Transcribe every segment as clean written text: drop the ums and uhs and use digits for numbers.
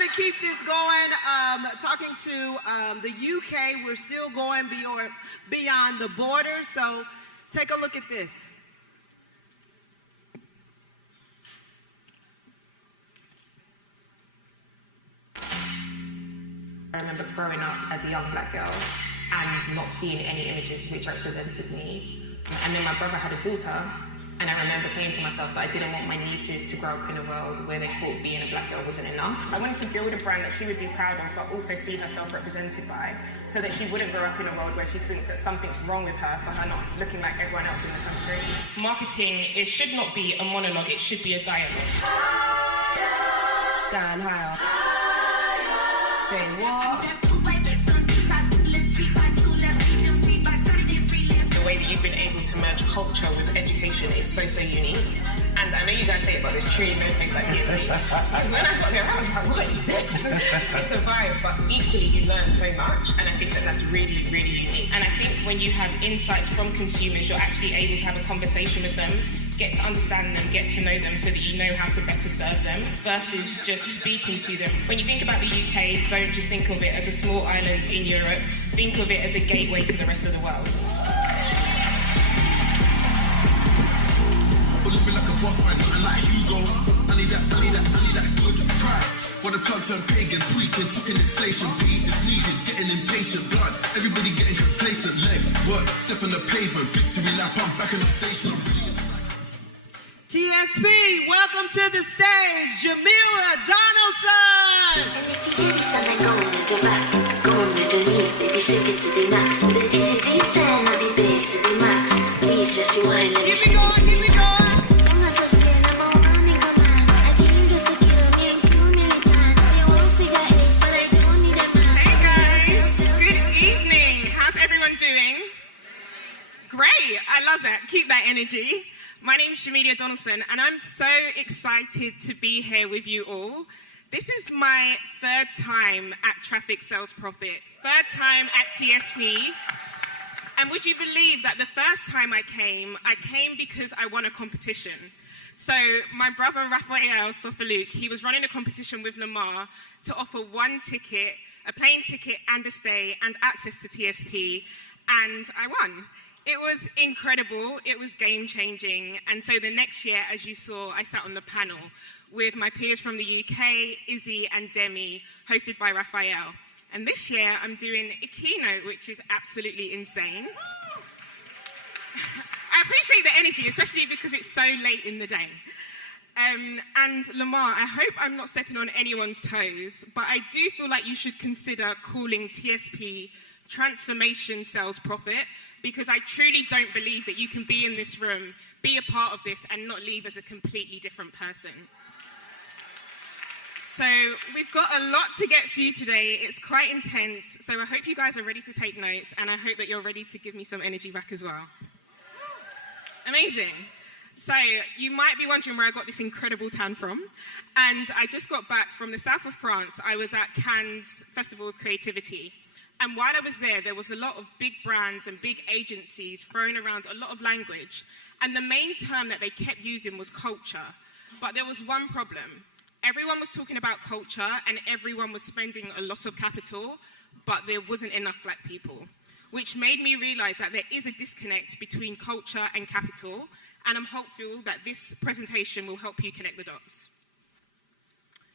going to keep this going, talking to the UK. We're still going beyond the border, so take a look at this. I remember growing up as a young black girl and not seeing any images which represented me. And then my brother had a daughter, and I remember saying to myself that I didn't want my nieces to grow up in a world where they thought being a black girl wasn't enough. I wanted to build a brand that she would be proud of, but also see herself represented by, so that she wouldn't grow up in a world where she thinks that something's wrong with her for her not looking like everyone else in the country. Marketing, it should not be a monologue, it should be a dialogue. Gone higher. Say what? The way that you've been able to merge culture with education is so unique. And I know you guys say it, but there's truly no place like TSP. Because when I got here, I was like, what is this? It's a vibe, but equally you learn so much, and I think that that's really, really unique. And I think when you have insights from consumers, you're actually able to have a conversation with them, get to understand them, get to know them so that you know how to better serve them versus just speaking to them. When you think about the UK, don't just think of it as a small island in Europe, think of it as a gateway to the rest of the world. Living like a boss man, nothing like Hugo. I need that good price. What the plug turn pagan, tweaking, talking inflation. Peace is needed, getting impatient. Blood, everybody getting complacent. Leg, work, step on the pavement. Victory lap, I'm back in the station. TSP, welcome to the stage, Jamelia Donaldson. And if you hear this and then go on the back, go on the knees, baby, shake it to the max. With the DJ, please turn up the bass to the max. Please just rewind, let me shake it to the max. Great, I love that. Keep that energy. My name's Jamelia Donaldson, and I'm so excited to be here with you all. This is my third time at Traffic Sales Profit, third time at TSP. And would you believe that the first time I came because I won a competition. So my brother Raphael Sofaluk, he was running a competition with Lamar to offer one ticket, a plane ticket and a stay and access to TSP, and I won. It was incredible, it was game-changing, and so the next year, as you saw, I sat on the panel with my peers from the UK, Izzy and Demi, hosted by Raphael. And this year, I'm doing a keynote, which is absolutely insane. I appreciate the energy, especially because it's so late in the day. And Lamar, I hope I'm not stepping on anyone's toes, but I do feel like you should consider calling TSP Transformation Sales Profit, because I truly don't believe that you can be in this room, be a part of this, and not leave as a completely different person. So we've got a lot to get through today. It's quite intense, so I hope you guys are ready to take notes, and I hope that you're ready to give me some energy back as well. Amazing. So you might be wondering where I got this incredible tan from, and I just got back from the south of France. I was at Cannes Festival of Creativity. And while I was there was a lot of big brands and big agencies throwing around a lot of language. And the main term that they kept using was culture. But there was one problem. Everyone was talking about culture and everyone was spending a lot of capital, but there wasn't enough black people, which made me realize that there is a disconnect between culture and capital. And I'm hopeful that this presentation will help you connect the dots.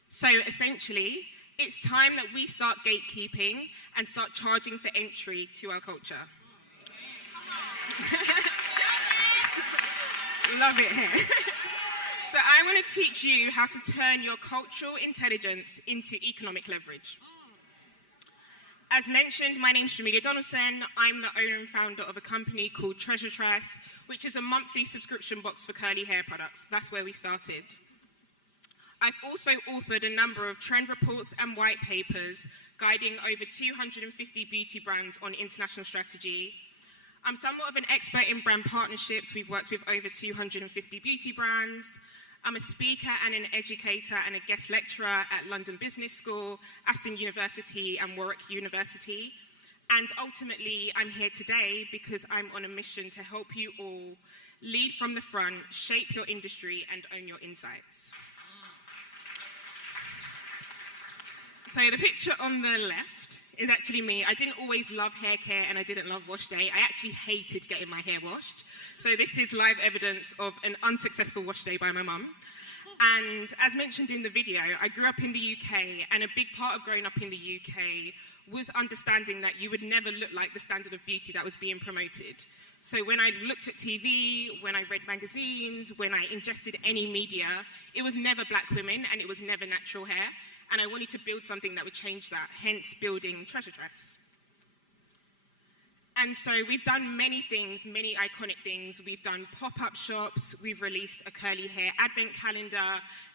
So essentially, it's time that we start gatekeeping and start charging for entry to our culture. Love it here. So I want to teach you how to turn your cultural intelligence into economic leverage. As mentioned, my name's Jamelia Donaldson. I'm the owner and founder of a company called TreasureTress, which is a monthly subscription box for curly hair products. That's where we started. I've also authored a number of trend reports and white papers guiding over 250 beauty brands on international strategy. I'm somewhat of an expert in brand partnerships. We've worked with over 250 beauty brands. I'm a speaker and an educator and a guest lecturer at London Business School, Aston University and Warwick University. And ultimately, I'm here today because I'm on a mission to help you all lead from the front, shape your industry, and own your insights. So the picture on the left is actually me. I didn't always love hair care and I didn't love wash day. I actually hated getting my hair washed. So this is live evidence of an unsuccessful wash day by my mum. And as mentioned in the video, I grew up in the UK, and a big part of growing up in the UK was understanding that you would never look like the standard of beauty that was being promoted. So when I looked at TV, when I read magazines, when I ingested any media, it was never black women and it was never natural hair. And I wanted to build something that would change that, hence building TreasureTress. And so we've done many things, many iconic things. We've done pop-up shops, we've released a curly hair advent calendar,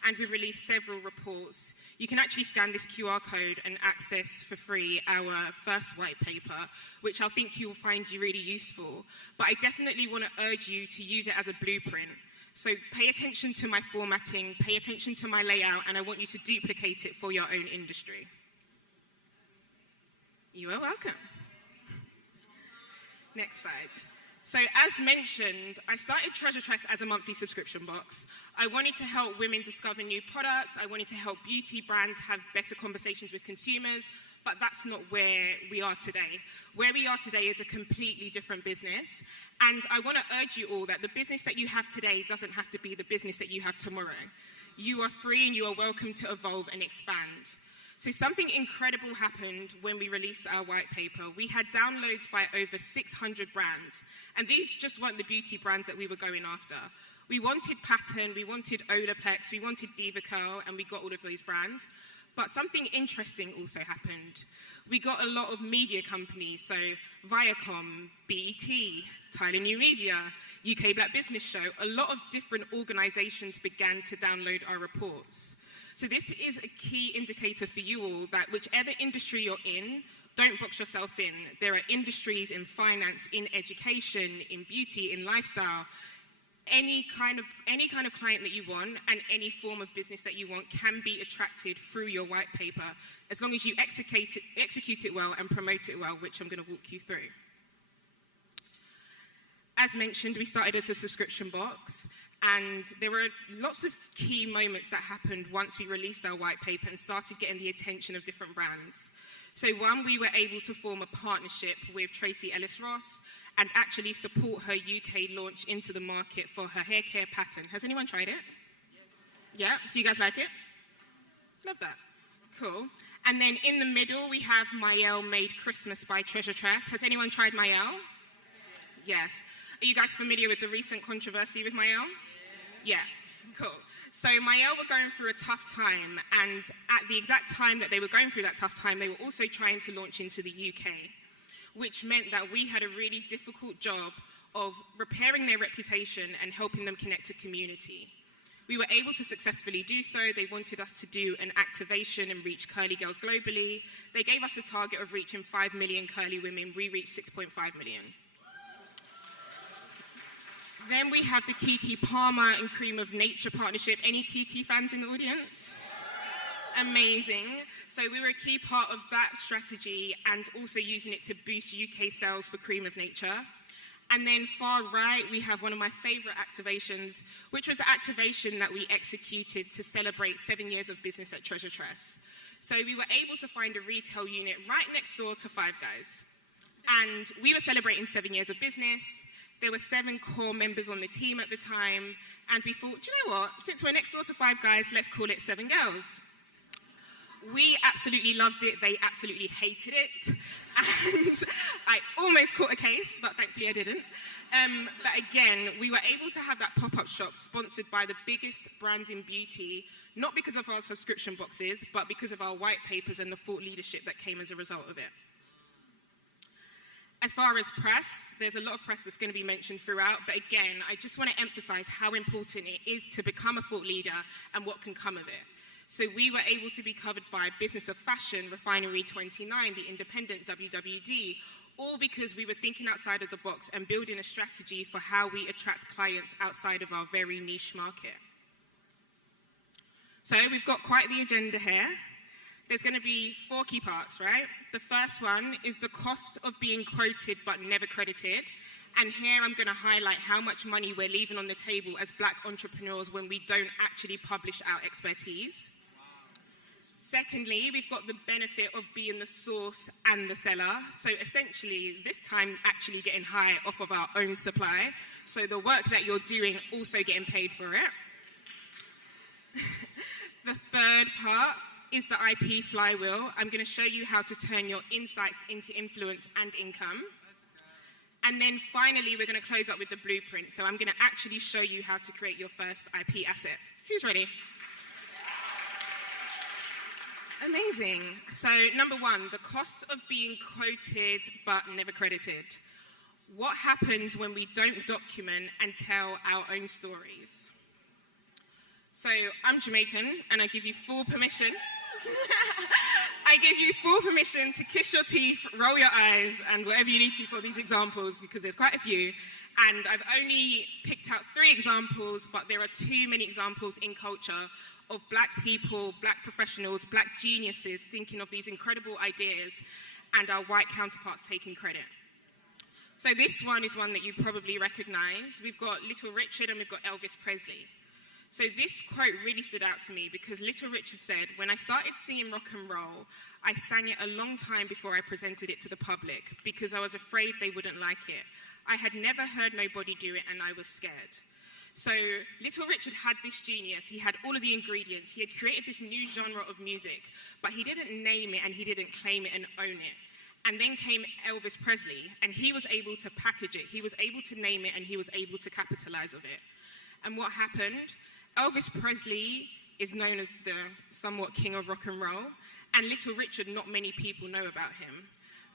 and we've released several reports. You can actually scan this QR code and access for free our first white paper, which I think you'll find really useful. But I definitely want to urge you to use it as a blueprint. So pay attention to my formatting, pay attention to my layout, and I want you to duplicate it for your own industry. You are welcome. Next slide. So as mentioned, I started TreasureTress as a monthly subscription box. I wanted to help women discover new products. I wanted to help beauty brands have better conversations with consumers, but that's not where we are today. Where we are today is a completely different business. And I want to urge you all that the business that you have today doesn't have to be the business that you have tomorrow. You are free and you are welcome to evolve and expand. So something incredible happened when we released our white paper. We had downloads by over 600 brands. And these just weren't the beauty brands that we were going after. We wanted Pattern, we wanted Olaplex, we wanted Diva Curl, and we got all of those brands. But something interesting also happened. We got a lot of media companies, so Viacom, BET, Tyler New Media, UK Black Business Show. A lot of different organizations began to download our reports. So this is a key indicator for you all that whichever industry you're in, don't box yourself in. There are industries in finance, in education, in beauty, in lifestyle. Any kind of client that you want and any form of business that you want can be attracted through your white paper, as long as you execute it well and promote it well, which I'm going to walk you through. As mentioned, we started as a subscription box. And there were lots of key moments that happened once we released our white paper and started getting the attention of different brands. So one, we were able to form a partnership with Tracy Ellis Ross and actually support her UK launch into the market for her hair care pattern. Has anyone tried it? Yeah? Do you guys like it? Love that. Cool. And then in the middle, we have Mayel Made Christmas by TreasureTress. Has anyone tried Mayel? Yes. Are you guys familiar with the recent controversy with Mayel? Yeah, cool. So Mayel were going through a tough time, and at the exact time that they were going through that tough time, they were also trying to launch into the UK, which meant that we had a really difficult job of repairing their reputation and helping them connect to community. We were able to successfully do so. They wanted us to do an activation and reach curly girls globally. They gave us a target of reaching 5 million curly women. We reached 6.5 million. Then we have the Kiki Palmer and Cream of Nature partnership. Any Kiki fans in the audience? Amazing. So we were a key part of that strategy and also using it to boost UK sales for Cream of Nature. And then far right, we have one of my favorite activations, which was the activation that we executed to celebrate 7 years of business at TreasureTress. So we were able to find a retail unit right next door to Five Guys. And we were celebrating 7 years of business. There were 7 core members on the team at the time, and we thought, do you know what? Since we're next door to Five Guys, let's call it 7 Girls. We absolutely loved it. They absolutely hated it. And I almost caught a case, but thankfully I didn't. But again, we were able to have that pop-up shop sponsored by the biggest brands in beauty, not because of our subscription boxes, but because of our white papers and the thought leadership that came as a result of it. As far as press, there's a lot of press that's going to be mentioned throughout, but again, I just want to emphasize how important it is to become a thought leader and what can come of it. So we were able to be covered by Business of Fashion, Refinery 29, The Independent, WWD, all because we were thinking outside of the box and building a strategy for how we attract clients outside of our very niche market. So we've got quite the agenda here. There's going to be 4 key parts, right? The first one is the cost of being quoted but never credited. And here I'm going to highlight how much money we're leaving on the table as Black entrepreneurs when we don't actually publish our expertise. Secondly, we've got the benefit of being the source and the seller. So essentially, this time actually getting high off of our own supply. So the work that you're doing also getting paid for it. The third part is the IP flywheel. I'm going to show you how to turn your insights into influence and income. And then finally, we're going to close up with the blueprint. So I'm going to actually show you how to create your first IP asset. Who's ready? Amazing. So number one, the cost of being quoted but never credited. What happens when we don't document and tell our own stories? So I'm Jamaican, and I give you full permission. I give you full permission to kiss your teeth, roll your eyes, and whatever you need to for these examples, because there's quite a few. And I've only picked out 3 examples, but there are too many examples in culture of black people, black professionals, black geniuses thinking of these incredible ideas and our white counterparts taking credit. So this one is one that you probably recognize. We've got Little Richard and we've got Elvis Presley. So this quote really stood out to me because Little Richard said, "When I started singing rock and roll, I sang it a long time before I presented it to the public because I was afraid they wouldn't like it. I had never heard nobody do it and I was scared." So Little Richard had this genius, he had all of the ingredients, he had created this new genre of music, but he didn't name it and he didn't claim it and own it. And then came Elvis Presley, and he was able to package it, he was able to name it, and he was able to capitalize of it. And what happened? Elvis Presley is known as the somewhat king of rock and roll, and Little Richard, not many people know about him.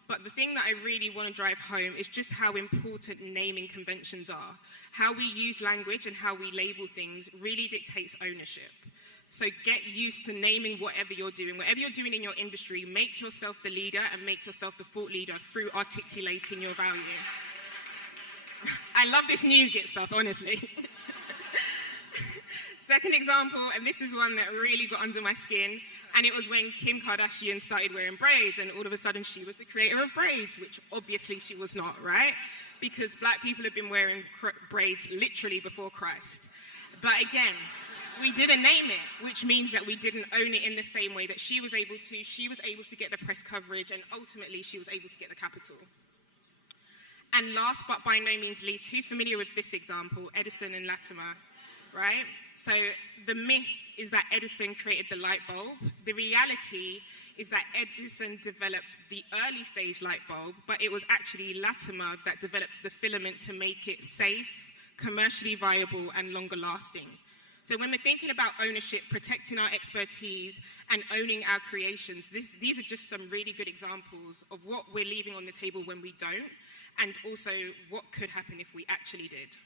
But the thing that I really want to drive home is just how important naming conventions are. How we use language and how we label things really dictates ownership. So get used to naming whatever you're doing. Whatever you're doing in your industry, make yourself the leader and make yourself the thought leader through articulating your value. I love this nougat stuff, honestly. Second example, and this is one that really got under my skin, and it was when Kim Kardashian started wearing braids, and all of a sudden she was the creator of braids, which obviously she was not, right? Because black people have been wearing braids literally before Christ. But again, we didn't name it, which means that we didn't own it in the same way that she was able to. She was able to get the press coverage, and ultimately she was able to get the capital. And last but by no means least, who's familiar with this example? Edison and Latimer, right? So the myth is that Edison created the light bulb. The reality is that Edison developed the early stage light bulb, but it was actually Latimer that developed the filament to make it safe, commercially viable, and longer lasting. So when we're thinking about ownership, protecting our expertise, and owning our creations, these are just some really good examples of what we're leaving on the table when we don't, and also what could happen if we actually did.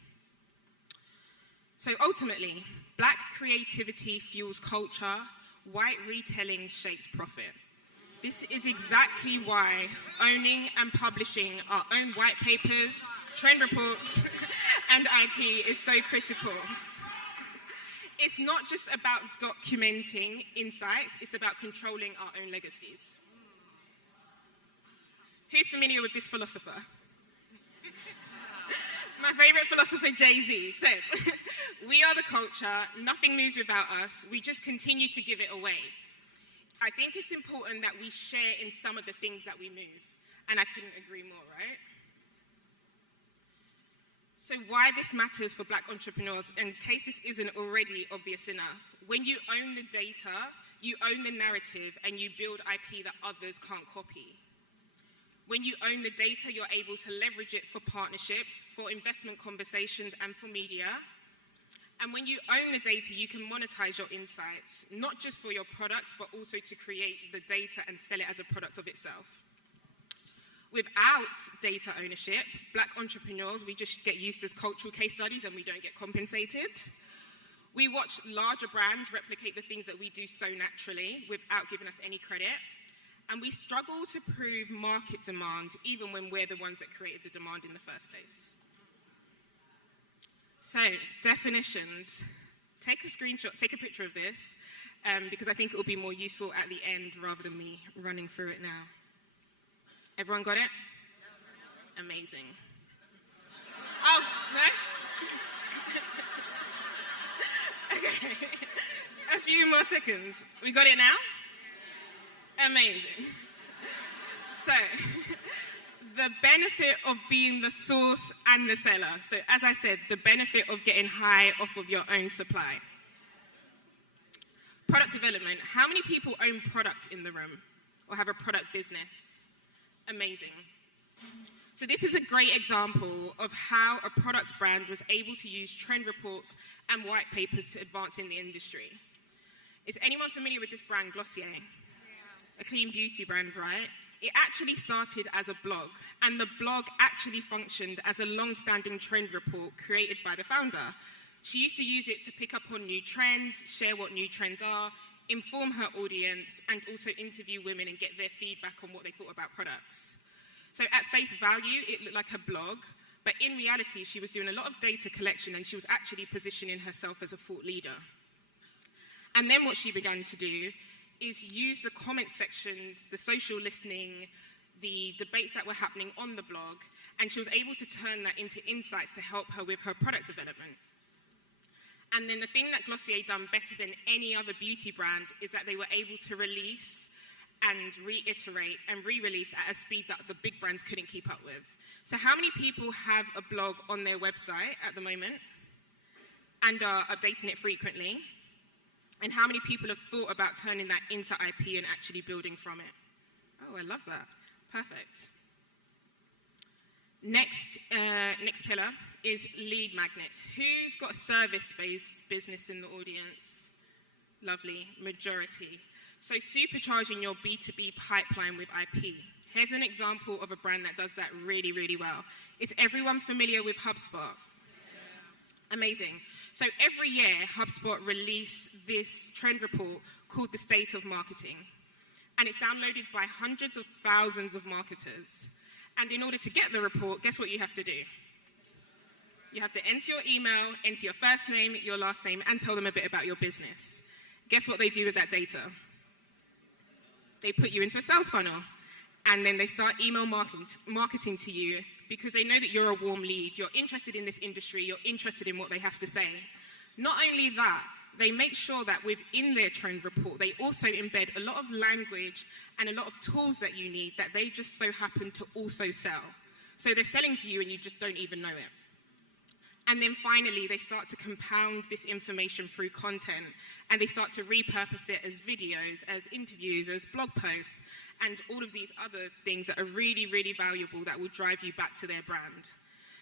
So ultimately, black creativity fuels culture, white retelling shapes profit. This is exactly why owning and publishing our own white papers, trend reports, and IP is so critical. It's not just about documenting insights, it's about controlling our own legacies. Who's familiar with this philosopher? My favorite philosopher, Jay-Z, said, "We are the culture, nothing moves without us, we just continue to give it away." I think it's important that we share in some of the things that we move, and I couldn't agree more, right? So why this matters for black entrepreneurs, in case this isn't already obvious enough, when you own the data, you own the narrative, and you build IP that others can't copy. When you own the data, you're able to leverage it for partnerships, for investment conversations, and for media. And when you own the data, you can monetize your insights, not just for your products, but also to create the data and sell it as a product of itself. Without data ownership, black entrepreneurs, we just get used as cultural case studies and we don't get compensated. We watch larger brands replicate the things that we do so naturally without giving us any credit. And we struggle to prove market demand, even when we're the ones that created the demand in the first place. So, definitions. Take a screenshot, take a picture of this, because I think it will be more useful at the end rather than me running through it now. Everyone got it? Amazing. Oh, no? Okay. A few more seconds. We got it now? Amazing. So, the benefit of being the source and the seller. So, as I said, the benefit of getting high off of your own supply. Product development. How many people own product in the room or have a product business? Amazing. So this is a great example of how a product brand was able to use trend reports and white papers to advance in the industry. Is anyone familiar with this brand, Glossier? A clean beauty brand, right? It actually started as a blog, and the blog actually functioned as a long-standing trend report created by the founder. She used to use it to pick up on new trends, share what new trends are, inform her audience, and also interview women and get their feedback on what they thought about products. So at face value, it looked like a blog, but in reality, she was doing a lot of data collection and she was actually positioning herself as a thought leader. And then what she began to do is use the comment sections, the social listening, the debates that were happening on the blog, and she was able to turn that into insights to help her with her product development. And then the thing that Glossier done better than any other beauty brand is that they were able to release and reiterate and re-release at a speed that the big brands couldn't keep up with. So how many people have a blog on their website at the moment and are updating it frequently? And how many people have thought about turning that into IP and actually building from it? Oh, I love that. Perfect. Next pillar is lead magnets. Who's got a service-based business in the audience? Lovely, majority. So supercharging your B2B pipeline with IP. Here's an example of a brand that does that really, really well. Is everyone familiar with HubSpot? Yeah. Amazing. So every year, HubSpot release this trend report called The State of Marketing. And it's downloaded by hundreds of thousands of marketers. And in order to get the report, guess what you have to do? You have to enter your email, enter your first name, your last name, and tell them a bit about your business. Guess what they do with that data? They put you into a sales funnel, and then they start email marketing to you because they know that you're a warm lead, you're interested in this industry, you're interested in what they have to say. Not only that, they make sure that within their trend report, they also embed a lot of language and a lot of tools that you need that they just so happen to also sell. So they're selling to you and you just don't even know it. And then finally, they start to compound this information through content, and they start to repurpose it as videos, as interviews, as blog posts, and all of these other things that are really, really valuable that will drive you back to their brand.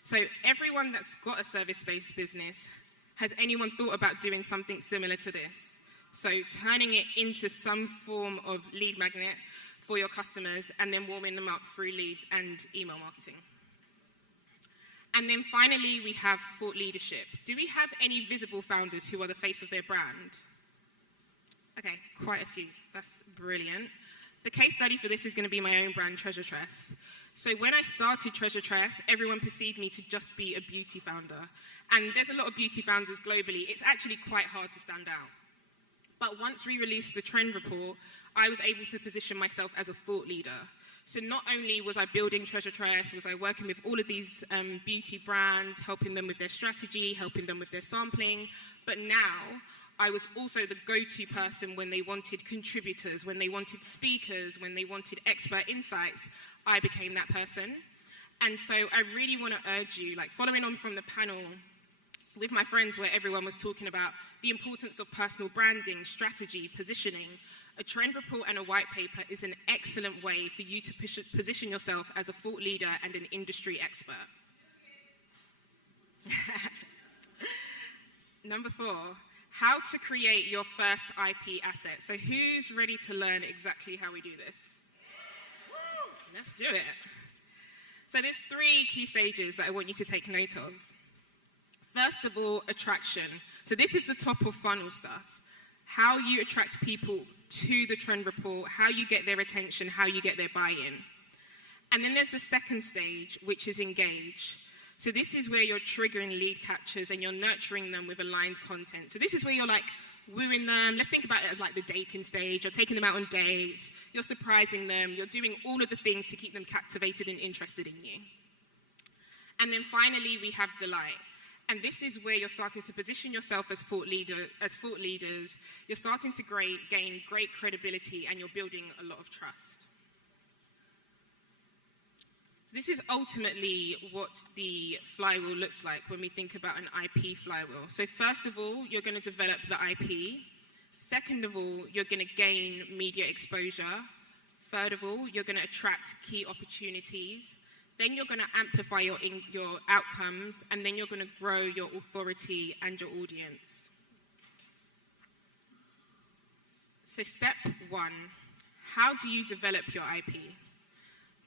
So everyone that's got a service-based business, has anyone thought about doing something similar to this? So turning it into some form of lead magnet for your customers and then warming them up through leads and email marketing. And then finally, we have thought leadership. Do we have any visible founders who are the face of their brand? Okay, quite a few. That's brilliant. The case study for this is going to be my own brand, TreasureTress. So when I started TreasureTress, everyone perceived me to just be a beauty founder. And there's a lot of beauty founders globally. It's actually quite hard to stand out. But once we released the trend report, I was able to position myself as a thought leader. So not only was I building TreasureTress, was I working with all of these beauty brands, helping them with their strategy, helping them with their sampling, but now I was also the go-to person when they wanted contributors, when they wanted speakers, when they wanted expert insights. I became that person. And so I really want to urge you, like following on from the panel with my friends where everyone was talking about the importance of personal branding, strategy, positioning, a trend report and a white paper is an excellent way for you to position yourself as a thought leader and an industry expert. Number 4, how to create your first IP asset. So who's ready to learn exactly how we do this? Let's do it. So there's 3 key stages that I want you to take note of. First of all, attraction. So this is the top of funnel stuff. How you attract people to the trend report, how you get their attention, how you get their buy-in. And then there's the second stage, which is engage. So this is where you're triggering lead captures and you're nurturing them with aligned content. So this is where you're like wooing them. Let's think about it as like the dating stage. You're taking them out on dates, you're surprising them, you're doing all of the things to keep them captivated and interested in you. And then finally, we have delight. And this is where you're starting to position yourself as thought leaders. You're starting to gain great credibility, and you're building a lot of trust. So this is ultimately what the flywheel looks like when we think about an IP flywheel. So first of all, you're going to develop the IP. Second of all, you're going to gain media exposure. Third of all, you're going to attract key opportunities. Then you're going to amplify your outcomes, and then you're going to grow your authority and your audience. So step one, how do you develop your IP?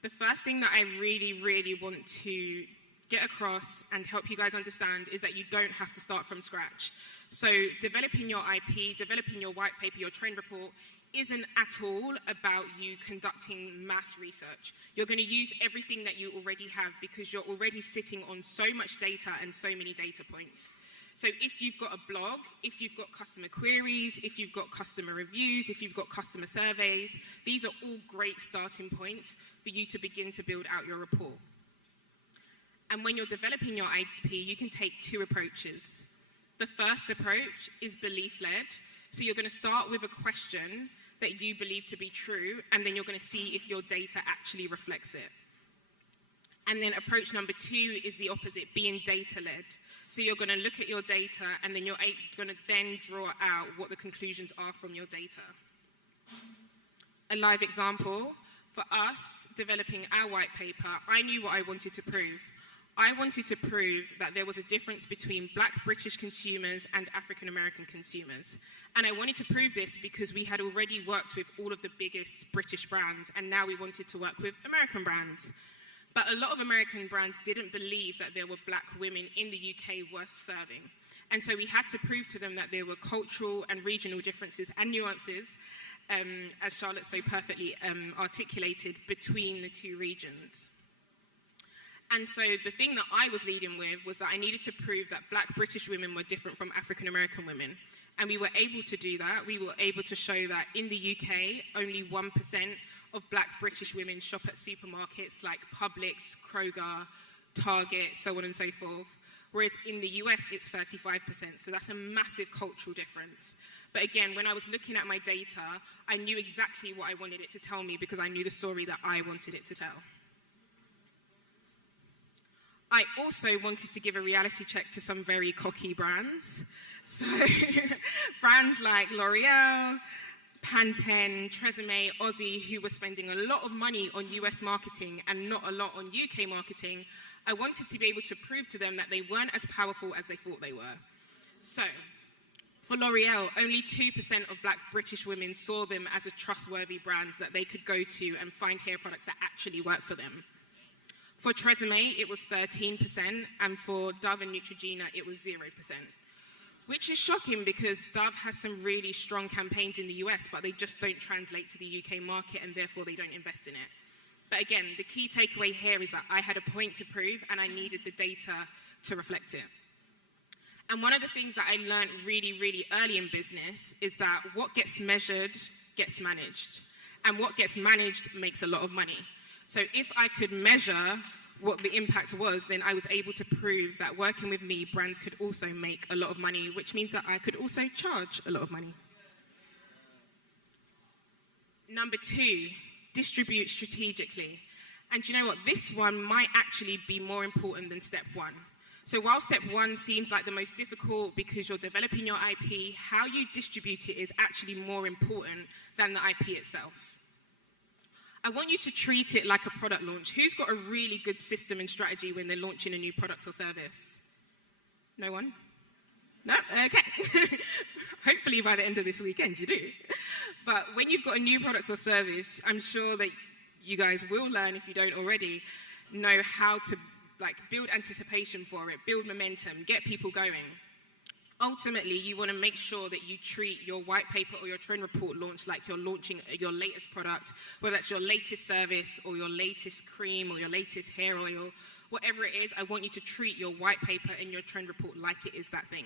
The first thing that I really, really want to get across and help you guys understand is that you don't have to start from scratch. So developing your IP, developing your white paper, your trend report, isn't at all about you conducting mass research. You're going to use everything that you already have because you're already sitting on so much data and so many data points. So if you've got a blog, if you've got customer queries, if you've got customer reviews, if you've got customer surveys, these are all great starting points for you to begin to build out your report. And when you're developing your IP, you can take two approaches. The first approach is belief-led. So you're going to start with a question that you believe to be true, and then you're going to see if your data actually reflects it. And then approach number two is the opposite, being data-led. So you're going to look at your data, and then you're going to then draw out what the conclusions are from your data. A live example, for us developing our white paper, I knew what I wanted to prove. I wanted to prove that there was a difference between Black British consumers and African American consumers. And I wanted to prove this because we had already worked with all of the biggest British brands, and now we wanted to work with American brands. But a lot of American brands didn't believe that there were Black women in the UK worth serving. And so we had to prove to them that there were cultural and regional differences and nuances, as Charlotte so perfectly articulated, between the two regions. And so the thing that I was leading with was that I needed to prove that Black British women were different from African American women. And we were able to do that. We were able to show that in the UK, only 1% of Black British women shop at supermarkets like Publix, Kroger, Target, so on and so forth. Whereas in the US, it's 35%. So that's a massive cultural difference. But again, when I was looking at my data, I knew exactly what I wanted it to tell me because I knew the story that I wanted it to tell. I also wanted to give a reality check to some very cocky brands. So brands like L'Oreal, Pantene, TreasureTress, Aussie, who were spending a lot of money on US marketing and not a lot on UK marketing, I wanted to be able to prove to them that they weren't as powerful as they thought they were. So for L'Oreal, only 2% of Black British women saw them as a trustworthy brand that they could go to and find hair products that actually work for them. For TreasureTress, it was 13%, and for Dove and Neutrogena, it was 0%. Which is shocking because Dove has some really strong campaigns in the US, but they just don't translate to the UK market, and therefore they don't invest in it. But again, the key takeaway here is that I had a point to prove, and I needed the data to reflect it. And one of the things that I learned really, really early in business is that what gets measured gets managed, and what gets managed makes a lot of money. So if I could measure what the impact was, then I was able to prove that working with me, brands could also make a lot of money, which means that I could also charge a lot of money. Number two, distribute strategically. And you know what? This one might actually be more important than step one. So while step one seems like the most difficult because you're developing your IP, how you distribute it is actually more important than the IP itself. I want you to treat it like a product launch. Who's got a really good system and strategy when they're launching a new product or service? No one? No? Okay. Hopefully by the end of this weekend you do. But when you've got a new product or service, I'm sure that you guys will learn, if you don't already, know how to build anticipation for it, build momentum, get people going. Ultimately, you want to make sure that you treat your white paper or your trend report launch like you're launching your latest product, whether that's your latest service or your latest cream or your latest hair oil, whatever it is. I want you to treat your white paper and your trend report like it is that thing.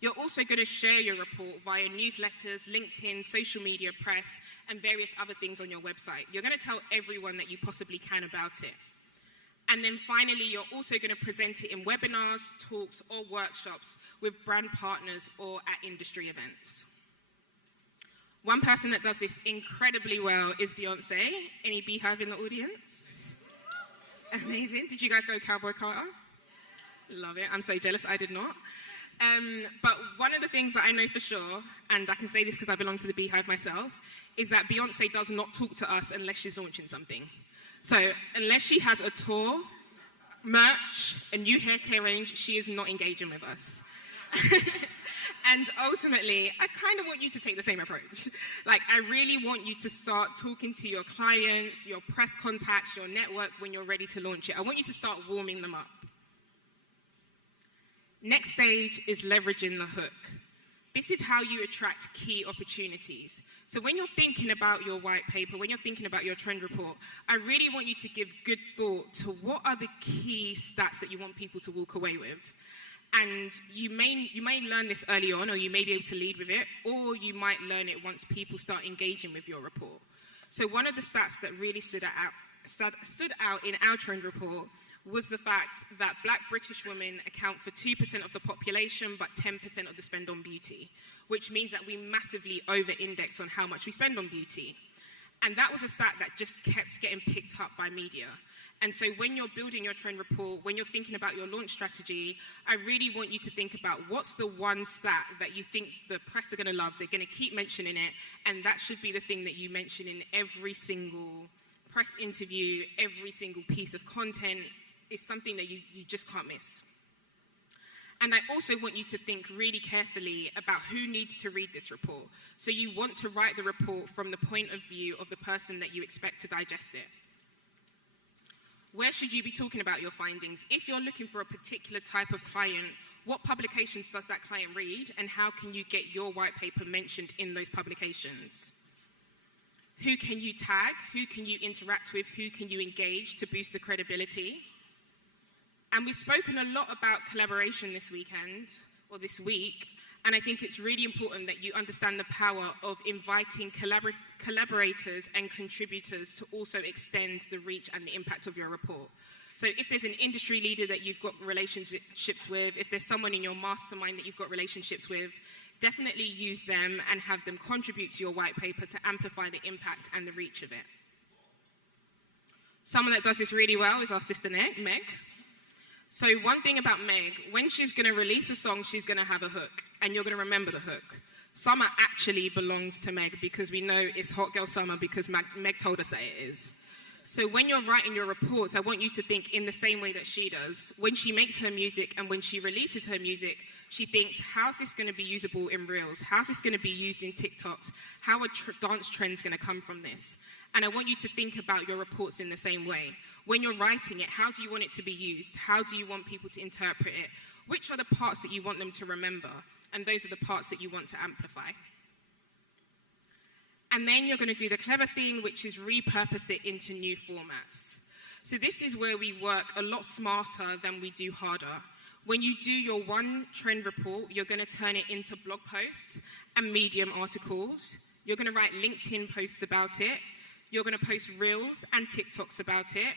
You're also going to share your report via newsletters, LinkedIn, social media, press, and various other things on your website. You're going to tell everyone that you possibly can about it. And then finally, you're also going to present it in webinars, talks, or workshops with brand partners or at industry events. One person that does this incredibly well is Beyonce. Any Beehive in the audience? Amazing. Did you guys go Cowboy Carter? Love it. I'm so jealous. I did not. But one of the things that I know for sure, and I can say this because I belong to the Beehive myself, is that Beyonce does not talk to us unless she's launching something. So unless she has a tour, merch, a new hair care range, she is not engaging with us. And ultimately, I kind of want you to take the same approach. Like, I really want you to start talking to your clients, your press contacts, your network when you're ready to launch it. I want you to start warming them up. Next stage is leveraging the hook. This is how you attract key opportunities. So when you're thinking about your white paper, when you're thinking about your trend report, I really want you to give good thought to what are the key stats that you want people to walk away with. And you may learn this early on, or you may be able to lead with it, or you might learn it once people start engaging with your report. So one of the stats that really stood out in our trend report was the fact that Black British women account for 2% of the population, but 10% of the spend on beauty, which means that we massively over-index on how much we spend on beauty. And that was a stat that just kept getting picked up by media. And so when you're building your trend report, when you're thinking about your launch strategy, I really want you to think about what's the one stat that you think the press are going to love, they're going to keep mentioning it, and that should be the thing that you mention in every single press interview, every single piece of content. Is something that you just can't miss. And I also want you to think really carefully about who needs to read this report. So you want to write the report from the point of view of the person that you expect to digest it. Where should you be talking about your findings? If you're looking for a particular type of client, what publications does that client read, and how can you get your white paper mentioned in those publications? Who can you tag? Who can you interact with? Who can you engage to boost the credibility? And we've spoken a lot about collaboration this weekend, or this week, and I think it's really important that you understand the power of inviting collaborators and contributors to also extend the reach and the impact of your report. So if there's an industry leader that you've got relationships with, if there's someone in your mastermind that you've got relationships with, definitely use them and have them contribute to your white paper to amplify the impact and the reach of it. Someone that does this really well is our sister Meg. So one thing about Meg, when she's going to release a song, she's going to have a hook, and you're going to remember the hook. Summer actually belongs to Meg because we know it's Hot Girl Summer because Meg told us that it is. So when you're writing your reports, I want you to think in the same way that she does. When she makes her music and when she releases her music, she thinks, how's this going to be usable in Reels? How's this going to be used in TikToks? How are dance trends going to come from this? And I want you to think about your reports in the same way. When you're writing it, how do you want it to be used? How do you want people to interpret it? Which are the parts that you want them to remember? And those are the parts that you want to amplify. And then you're going to do the clever thing, which is repurpose it into new formats. So this is where we work a lot smarter than we do harder. When you do your one trend report, you're going to turn it into blog posts and Medium articles. You're going to write LinkedIn posts about it. You're going to post Reels and TikToks about it.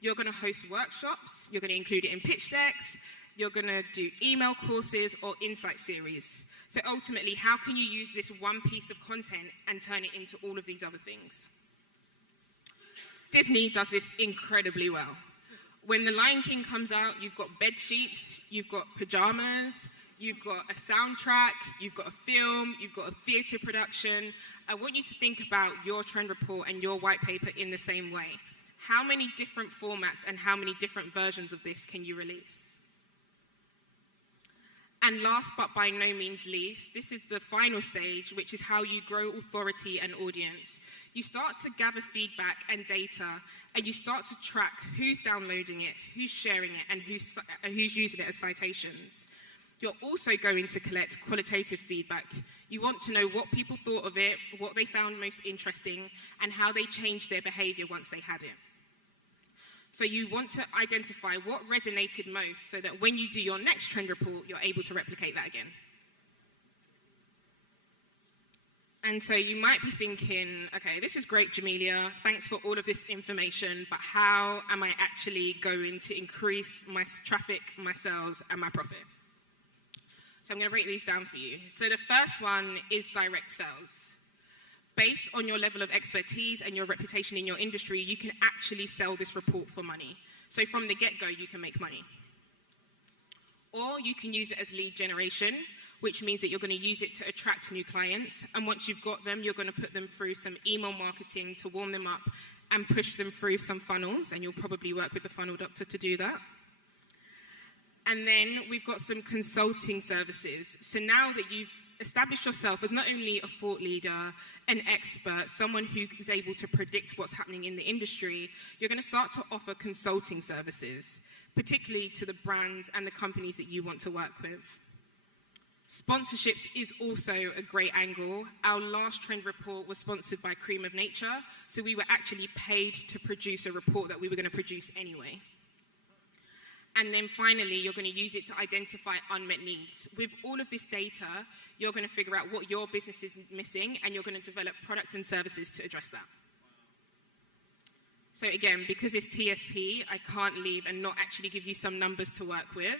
You're going to host workshops. You're going to include it in pitch decks. You're going to do email courses or insight series. So ultimately, how can you use this one piece of content and turn it into all of these other things? Disney does this incredibly well. When The Lion King comes out, you've got bed sheets, you've got pajamas, you've got a soundtrack, you've got a film, you've got a theatre production. I want you to think about your trend report and your white paper in the same way. How many different formats and how many different versions of this can you release? And last but by no means least, this is the final stage, which is how you grow authority and audience. You start to gather feedback and data, and you start to track who's downloading it, who's sharing it, and who's using it as citations. You're also going to collect qualitative feedback. You want to know what people thought of it, what they found most interesting, and how they changed their behavior once they had it. So you want to identify what resonated most so that when you do your next trend report, you're able to replicate that again. And so you might be thinking, okay, this is great, Jamelia. Thanks for all of this information, but how am I actually going to increase my traffic, my sales, and my profit? So I'm going to break these down for you. So the first one is direct sales. Based on your level of expertise and your reputation in your industry, you can actually sell this report for money. So from the get-go, you can make money. Or you can use it as lead generation, which means that you're going to use it to attract new clients. And once you've got them, you're going to put them through some email marketing to warm them up and push them through some funnels. And you'll probably work with the funnel doctor to do that. And then we've got some consulting services. So now that you've established yourself as not only a thought leader, an expert, someone who is able to predict what's happening in the industry, you're going to start to offer consulting services, particularly to the brands and the companies that you want to work with. Sponsorships is also a great angle. Our last trend report was sponsored by Cream of Nature, so we were actually paid to produce a report that we were going to produce anyway. And then finally, you're going to use it to identify unmet needs. With all of this data, you're going to figure out what your business is missing, and you're going to develop products and services to address that. So again, because it's TSP, I can't leave and not actually give you some numbers to work with.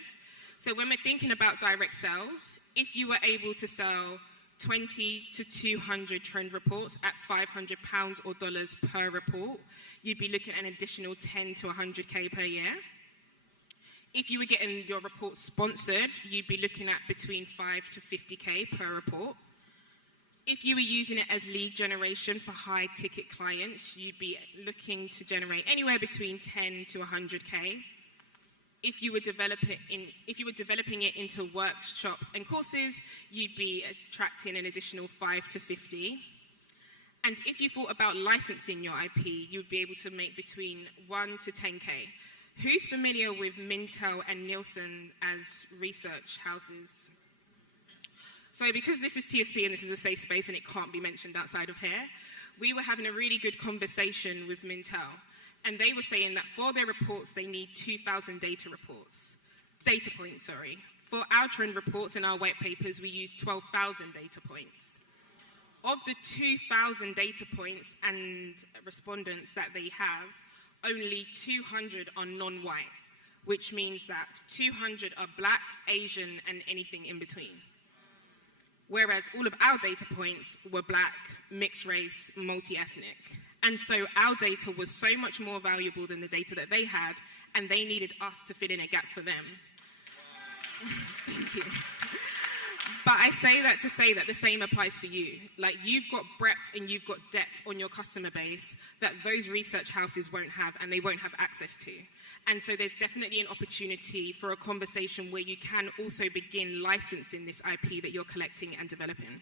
So when we're thinking about direct sales, if you were able to sell 20 to 200 trend reports at £500 or dollars per report, you'd be looking at an additional 10 to 100K per year. If you were getting your report sponsored, you'd be looking at between 5 to 50K per report. If you were using it as lead generation for high ticket clients, you'd be looking to generate anywhere between 10 to 100K. If you were developing it into workshops and courses, you'd be attracting an additional 5 to 50. And if you thought about licensing your IP, you'd be able to make between 1 to 10K. Who's familiar with Mintel and Nielsen as research houses? So because this is TSP and this is a safe space and it can't be mentioned outside of here, we were having a really good conversation with Mintel. And they were saying that for their reports, they need 2,000 data points. For our trend reports and our white papers, we use 12,000 data points. Of the 2,000 data points and respondents that they have, only 200 are non-white, which means that 200 are Black, Asian, and anything in between. Whereas all of our data points were Black, mixed race, multi-ethnic. And so our data was so much more valuable than the data that they had, and they needed us to fill in a gap for them. Thank you. But I say that to say that the same applies for you. Like, you've got breadth and you've got depth on your customer base that those research houses won't have and they won't have access to. And so there's definitely an opportunity for a conversation where you can also begin licensing this IP that you're collecting and developing.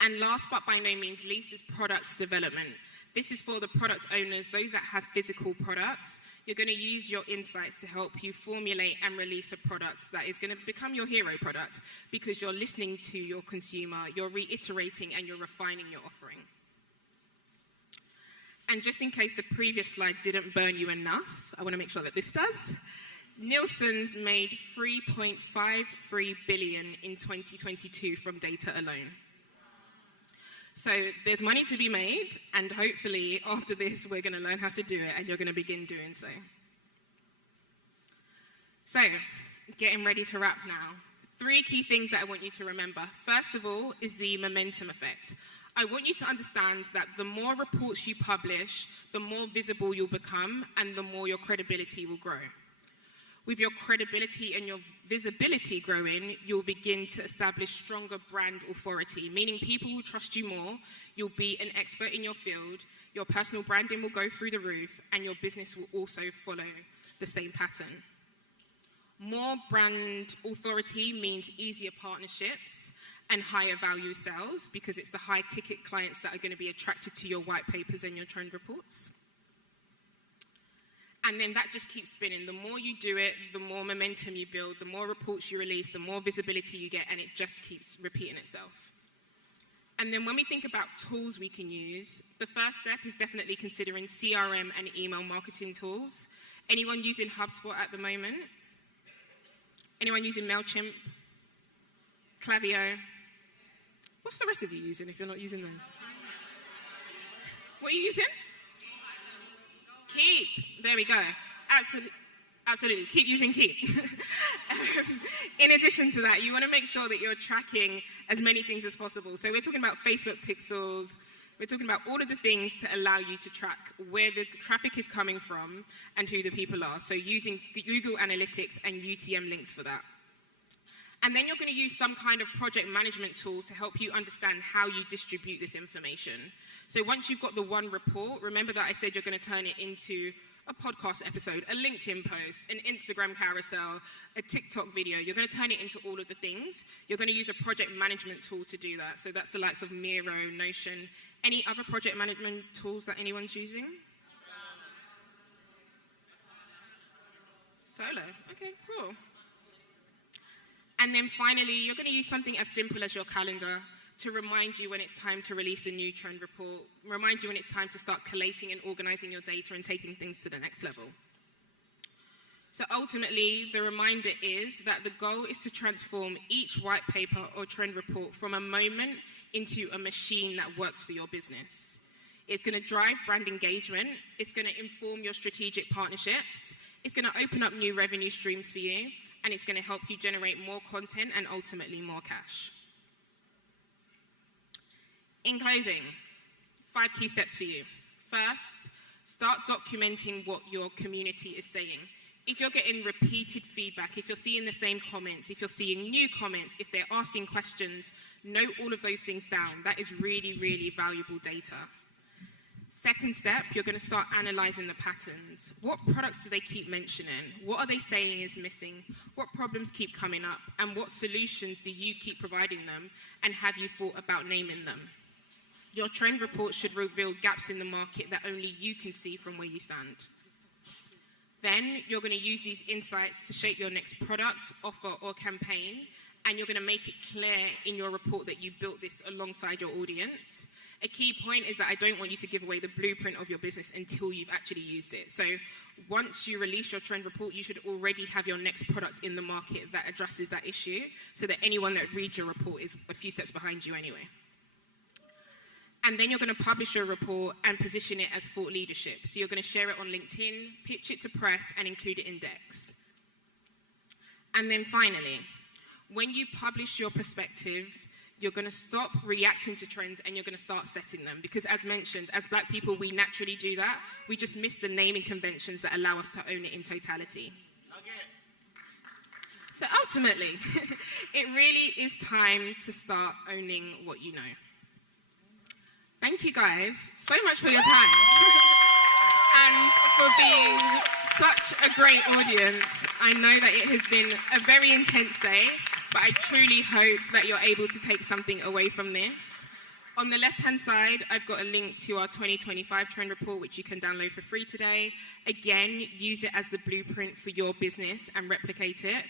And last but by no means least is product development. This is for the product owners, those that have physical products. You're going to use your insights to help you formulate and release a product that is going to become your hero product because you're listening to your consumer, you're reiterating and you're refining your offering. And just in case the previous slide didn't burn you enough, I want to make sure that this does. Nielsen's made $3.53 billion in 2022 from data alone. So there's money to be made, and hopefully after this, we're going to learn how to do it, and you're going to begin doing so. So, getting ready to wrap now. 3 key things that I want you to remember. First of all is the momentum effect. I want you to understand that the more reports you publish, the more visible you'll become, and the more your credibility will grow. With your credibility and your visibility growing, you'll begin to establish stronger brand authority, meaning people will trust you more, you'll be an expert in your field, your personal branding will go through the roof, and your business will also follow the same pattern. More brand authority means easier partnerships and higher value sales because it's the high ticket clients that are going to be attracted to your white papers and your trend reports. And then that just keeps spinning. The more you do it, the more momentum you build, the more reports you release, the more visibility you get, and it just keeps repeating itself. And then when we think about tools we can use, the first step is definitely considering CRM and email marketing tools. Anyone using HubSpot at the moment? Anyone using MailChimp? Klaviyo? What's the rest of you using if you're not using those? What are you using? Keep. There we go. Absolutely. Keep using Keep. In addition to that, you want to make sure that you're tracking as many things as possible. So we're talking about Facebook pixels. We're talking about all of the things to allow you to track where the traffic is coming from and who the people are. So using Google Analytics and UTM links for that. And then you're going to use some kind of project management tool to help you understand how you distribute this information. So once you've got the one report, remember that I said you're going to turn it into a podcast episode, a LinkedIn post, an Instagram carousel, a TikTok video. You're going to turn it into all of the things. You're going to use a project management tool to do that. So that's the likes of Miro, Notion. Any other project management tools that anyone's using? Solo. Okay, cool. And then finally, you're going to use something as simple as your calendar to remind you when it's time to release a new trend report, remind you when it's time to start collating and organizing your data and taking things to the next level. So ultimately, the reminder is that the goal is to transform each white paper or trend report from a moment into a machine that works for your business. It's going to drive brand engagement. It's going to inform your strategic partnerships. It's going to open up new revenue streams for you. And it's going to help you generate more content and ultimately more cash. In closing, 5 key steps for you. First, start documenting what your community is saying. If you're getting repeated feedback, if you're seeing the same comments, if you're seeing new comments, if they're asking questions, note all of those things down. That is really, really valuable data. Second step, you're going to start analyzing the patterns. What products do they keep mentioning? What are they saying is missing? What problems keep coming up? And what solutions do you keep providing them? And have you thought about naming them? Your trend report should reveal gaps in the market that only you can see from where you stand. Then you're going to use these insights to shape your next product, offer, or campaign. And you're going to make it clear in your report that you built this alongside your audience. A key point is that I don't want you to give away the blueprint of your business until you've actually used it. So once you release your trend report, you should already have your next product in the market that addresses that issue so that anyone that reads your report is a few steps behind you anyway. And then you're going to publish your report and position it as thought leadership. So you're going to share it on LinkedIn, pitch it to press, and include it in decks. And then finally, when you publish your perspective, you're going to stop reacting to trends and you're going to start setting them. Because as mentioned, as Black people, we naturally do that. We just miss the naming conventions that allow us to own it in totality. So ultimately, it really is time to start owning what you know. Thank you guys so much for your time and for being such a great audience. I know that it has been a very intense day, but I truly hope that you're able to take something away from this. On the left-hand side, I've got a link to our 2025 trend report, which you can download for free today. Again, use it as the blueprint for your business and replicate it.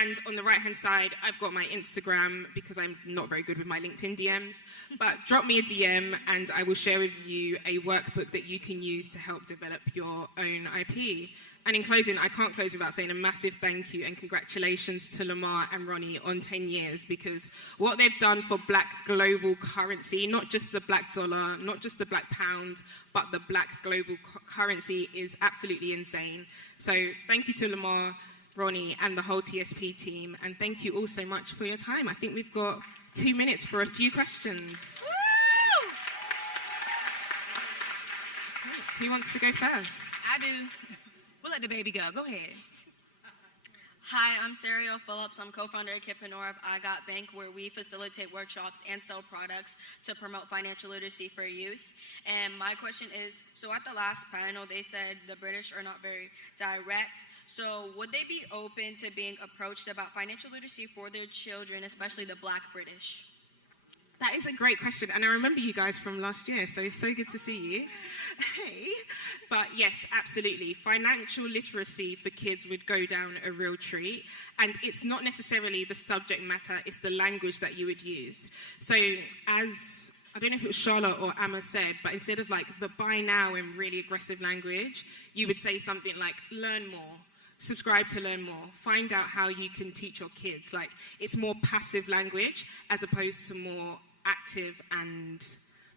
And on the right-hand side, I've got my Instagram, because I'm not very good with my LinkedIn DMs. But drop me a DM, and I will share with you a workbook that you can use to help develop your own IP. And in closing, I can't close without saying a massive thank you and congratulations to Lamar and Ronnie on 10 years, because what they've done for Black global currency, not just the Black dollar, not just the Black pound, but the Black global currency is absolutely insane. So thank you to Lamar, Ronnie, and the whole TSP team. And thank you all so much for your time. I think we've got 2 minutes for a few questions. Woo! Who wants to go first? I do. We'll let the baby go. Go ahead. Hi, I'm Sariel Phillips. I'm co-founder at Kippenor of I Got Bank, where we facilitate workshops and sell products to promote financial literacy for youth. And my question is, so at the last panel, they said the British are not very direct. So would they be open to being approached about financial literacy for their children, especially the Black British? That is a great question, and I remember you guys from last year, so it's so good to see you. Hey. But yes, absolutely. Financial literacy for kids would go down a real treat, and it's not necessarily the subject matter, it's the language that you would use. So as, I don't know if it was Charlotte or Amma said, but instead of like the buy now in really aggressive language, you would say something like, learn more. Subscribe to learn more. Find out how you can teach your kids. Like, it's more passive language as opposed to more active and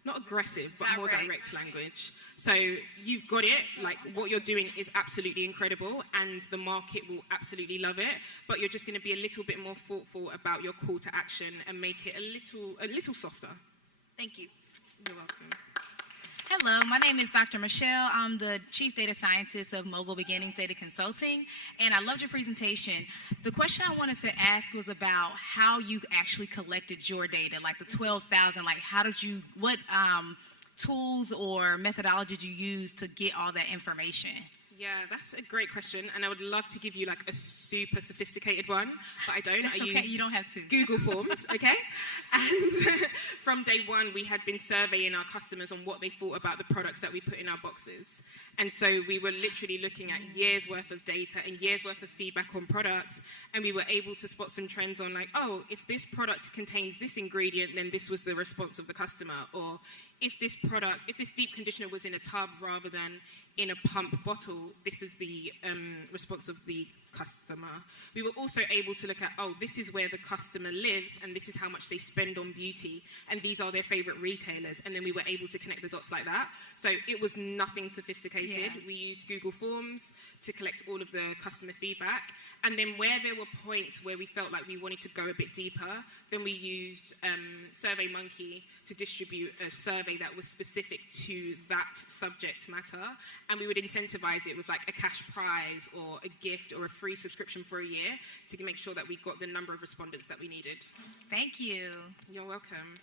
not aggressive, but more Direct. direct language. So you've got it, like what you're doing is absolutely incredible and the market will absolutely love it, but you're just going to be a little bit more thoughtful about your call to action and make it a little softer. Thank you. You're welcome. Hello, my name is Dr. Michelle. I'm the Chief Data Scientist of Mobile Beginnings Data Consulting, and I loved your presentation. The question I wanted to ask was about how you actually collected your data, like the 12,000, like how did you, what tools or methodology did you use to get all that information? Yeah, that's a great question, and I would love to give you like a super sophisticated one, but I don't. That's I okay, used you don't have to. Google Forms, okay? And from day one, we had been surveying our customers on what they thought about the products that we put in our boxes. And so we were literally looking at years worth of data and years worth of feedback on products, and we were able to spot some trends on like, oh, if this product contains this ingredient, then this was the response of the customer, or if this deep conditioner was in a tub rather than in a pump bottle, this is the response of the customer. We were also able to look at, oh, this is where the customer lives and this is how much they spend on beauty and these are their favorite retailers, and then we were able to connect the dots like that. So it was nothing sophisticated. Yeah. We used Google Forms to collect all of the customer feedback, and then where there were points where we felt like we wanted to go a bit deeper, then we used SurveyMonkey to distribute a survey that was specific to that subject matter, and we would incentivize it with like a cash prize or a gift or a free subscription for a year to make sure that we got the number of respondents that we needed. Thank you. You're welcome.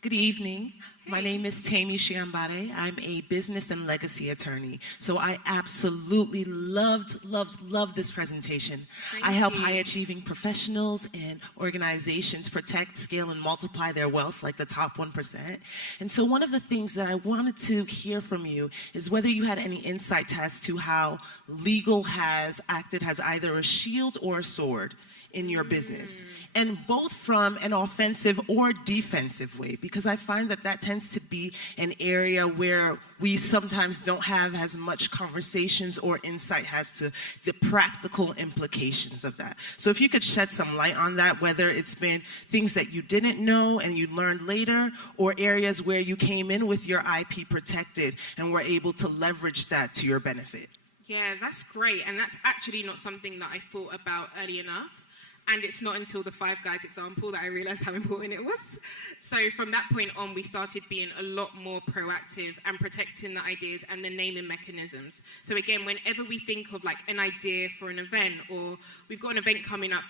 Good evening. My name is Tammy Shiambare. I'm a business and legacy attorney. So I absolutely loved this presentation. I help you. high achieving professionals and organizations protect, scale, and multiply their wealth like the top 1%. And so one of the things that I wanted to hear from you is whether you had any insights as to how legal has acted as either a shield or a sword in your business, and both from an offensive or defensive way, because I find that that tends to be an area where we sometimes don't have as much conversations or insight as to the practical implications of that. So if you could shed some light on that, whether it's been things that you didn't know and you learned later, or areas where you came in with your IP protected and were able to leverage that to your benefit. Yeah, that's great, and that's actually not something that I thought about early enough. And it's not until the Five Guys example that I realized how important it was. So from that point on, we started being a lot more proactive and protecting the ideas and the naming mechanisms. So again, whenever we think of like an idea for an event, or we've got an event coming up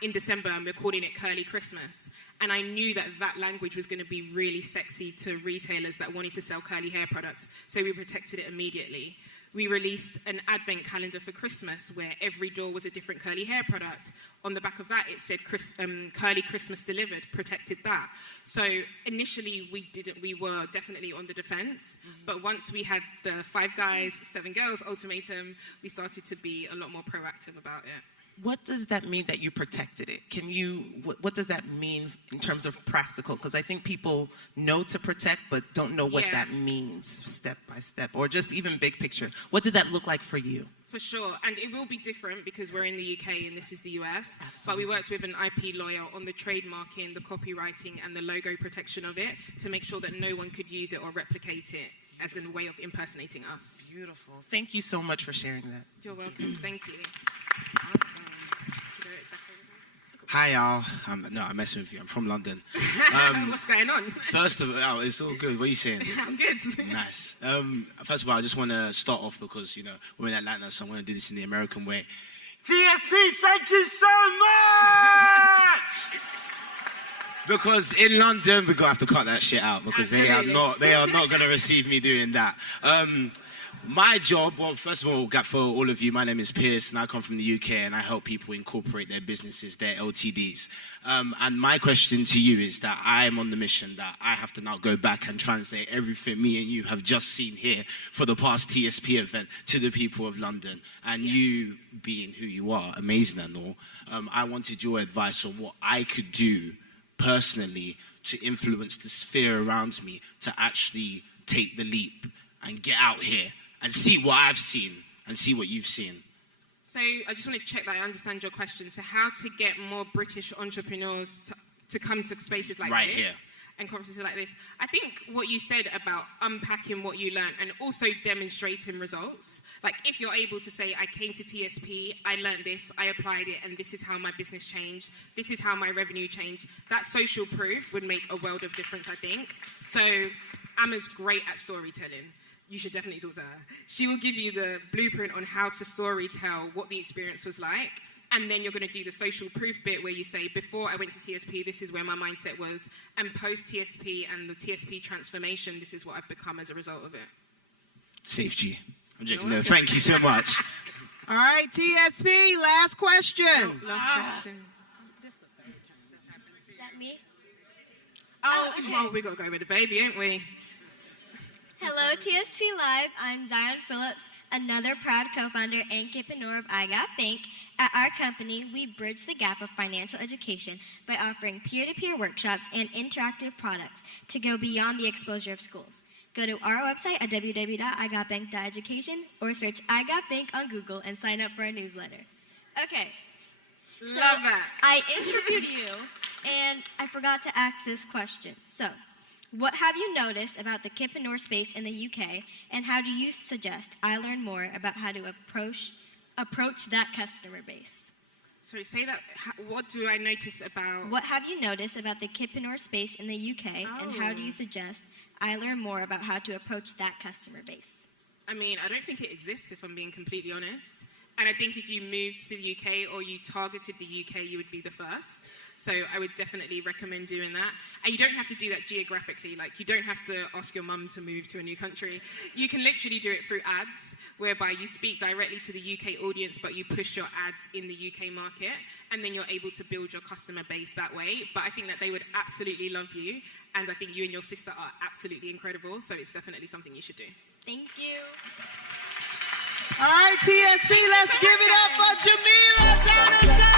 in December and we're calling it Curly Christmas, and I knew that that language was going to be really sexy to retailers that wanted to sell curly hair products, so we protected it immediately. We released an advent calendar for Christmas where every door was a different curly hair product. On the back of that, it said Curly Christmas Delivered, protected that. So initially, we were definitely on the defense, but once we had the 5 Guys, 7 Girls ultimatum, we started to be a lot more proactive about it. What does that mean that you protected it? What does that mean in terms of practical? Because I think people know to protect, but don't know what that means step by step, or just even big picture. What did that look like for you? For sure, and it will be different because we're in the UK and this is the US. Absolutely. But we worked with an IP lawyer on the trademarking, the copywriting, and the logo protection of it to make sure that no one could use it or replicate it as a way of impersonating us. Beautiful. Thank you so much for sharing that. You're welcome. Thank you. Hi, y'all. I'm messing with you. I'm from London. What's going on? First of all, it's all good. What are you saying? I'm good. Nice. First of all, I just want to start off because, we're in Atlanta, so I'm going to do this in the American way. TSP, thank you so much! Because in London, we're going to have to cut that shit out because they are not going to receive me doing that. My job, well, first of all, for all of you, my name is Pierce, and I come from the UK, and I help people incorporate their businesses, their LTDs. And my question to you is that I am on the mission that I have to now go back and translate everything me and you have just seen here for the past TSP event to the people of London. And you, being who you are, amazing and all, I wanted your advice on what I could do personally to influence the sphere around me to actually take the leap and get out here and see what I've seen and see what you've seen. So I just want to check that I understand your question. So how to get more British entrepreneurs to come to spaces like Right this. here. And conferences like this. I think what you said about unpacking what you learned and also demonstrating results, like if you're able to say, I came to TSP, I learned this, I applied it, and this is how my business changed, this is how my revenue changed, that social proof would make a world of difference, I think. So Emma's great at storytelling. You should definitely talk to her. She will give you the blueprint on how to storytell what the experience was like. And then you're going to do the social proof bit where you say, before I went to TSP, this is where my mindset was. And post TSP and the TSP transformation, this is what I've become as a result of it. Saved you. I'm joking. No, thank you so much. All right, TSP, last question. Last question. Is that me? Oh, okay. well, we got to go with the baby, ain't we? Hello, TSP Live. I'm Zion Phillips, another proud co-founder and entrepreneur of iGotBank. At our company, we bridge the gap of financial education by offering peer-to-peer workshops and interactive products to go beyond the exposure of schools. Go to our website at www.igotbank.education or search iGotBank on Google and sign up for our newsletter. Okay. Love that. I interviewed you, and I forgot to ask this question. So, what have you noticed about the entrepreneur space in the UK, and how do you suggest I learn more about how to approach that customer base? Sorry, say that. What do I notice about... What have you noticed about the entrepreneur space in the UK, and how do you suggest I learn more about how to approach that customer base? I mean, I don't think it exists, if I'm being completely honest. And I think if you moved to the UK or you targeted the UK, you would be the first. So I would definitely recommend doing that. And you don't have to do that geographically. Like, you don't have to ask your mum to move to a new country. You can literally do it through ads, whereby you speak directly to the UK audience, but you push your ads in the UK market, and then you're able to build your customer base that way. But I think that they would absolutely love you, and I think you and your sister are absolutely incredible, so it's definitely something you should do. Thank you. All right, TSP, let's give it up for Jamelia Donaldson.